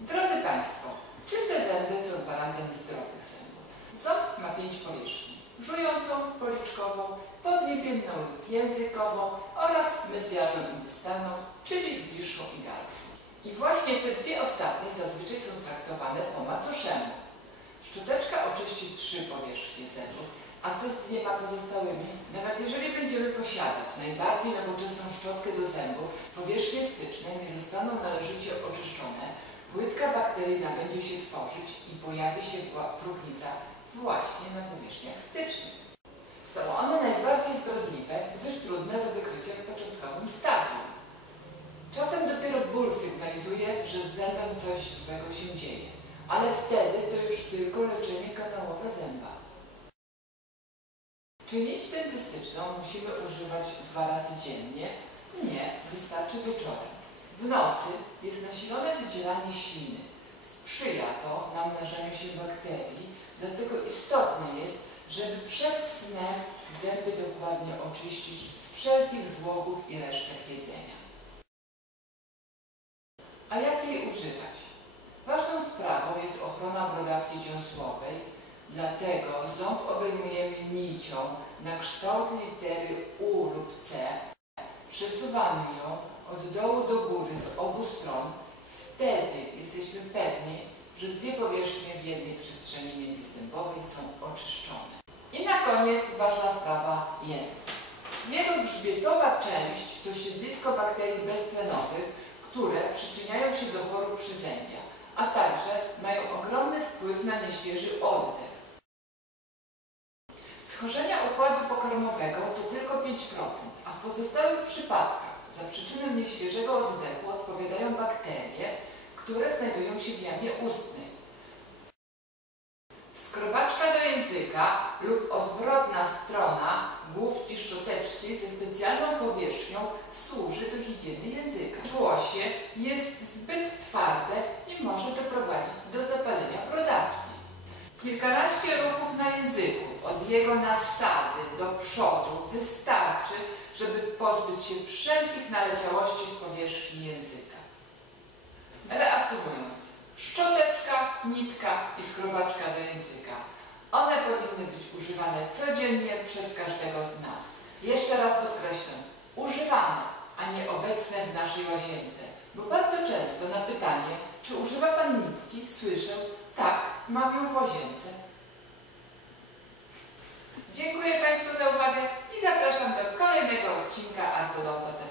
Drodzy Państwo, czyste zęby są gwarantem zdrowych zębów. Ząb ma pięć powierzchni. Żującą, policzkową, podniebienną lub językową oraz mezjalną i dystalną, czyli bliższą i dalszą. I właśnie te dwie ostatnie zazwyczaj są traktowane po macoszemu. Szczoteczka oczyści trzy powierzchnie zębów, a co z dwiema pozostałymi? Nawet jeżeli będziemy posiadać najbardziej nowoczesną szczotkę do zębów, powierzchnie styczne nie zostaną należycie oczyszczone, płytka bakteryjna będzie się tworzyć i pojawi się próchnica właśnie na powierzchniach stycznych. Są one najbardziej zdradliwe, gdyż trudne do wykrycia w początkowym stadium. Czasem dopiero ból sygnalizuje, że z zębem coś złego się dzieje, ale wtedy to już tylko leczenie kanałowe zęba. Czy nić dentystyczną musimy używać dwa razy dziennie? Nie, wystarczy wieczorem. W nocy jest nasilone wydzielanie śliny. Sprzyja to namnażaniu się bakterii, dlatego istotne jest, żeby przed snem zęby dokładnie oczyścić z wszelkich złogów i resztek jedzenia. A jak jej używać? Ważną sprawą jest ochrona brodawki dziąsłowej, dlatego ząb obejmujemy nicią na kształt litery U lub C. Przesuwamy ją od dołu do góry z obu stron. Wtedy jesteśmy pewni, że dwie powierzchnie w jednej przestrzeni międzyzębowej są oczyszczone. I na koniec ważna sprawa język. Jego grzbietowa część to siedlisko bakterii beztlenowych, które przyczyniają się do chorób przyzębia, a także mają ogromny wpływ na nieświeży oddech. Schorzenia układu pokarmowego to tylko 5%, a w pozostałych przypadkach za przyczynę nieświeżego oddechu które znajdują się w jamie ustnej. Skrobaczka do języka lub odwrotna strona główki szczoteczki ze specjalną powierzchnią służy do higieny języka. Włosie jest zbyt twarde i może doprowadzić do zapalenia brodawki. Kilkanaście ruchów na języku od jego nasady do przodu wystarczy, żeby pozbyć się wszelkich naleciałości z powierzchni języka. Reasumując, szczoteczka, nitka i skrobaczka do języka. One powinny być używane codziennie przez każdego z nas. Jeszcze raz podkreślę, używane, a nie obecne w naszej łazience. Bo bardzo często na pytanie, czy używa Pan nitki, słyszę, tak, mam ją w łazience. Dziękuję Państwu za uwagę i zapraszam do kolejnego odcinka Artodonta TV.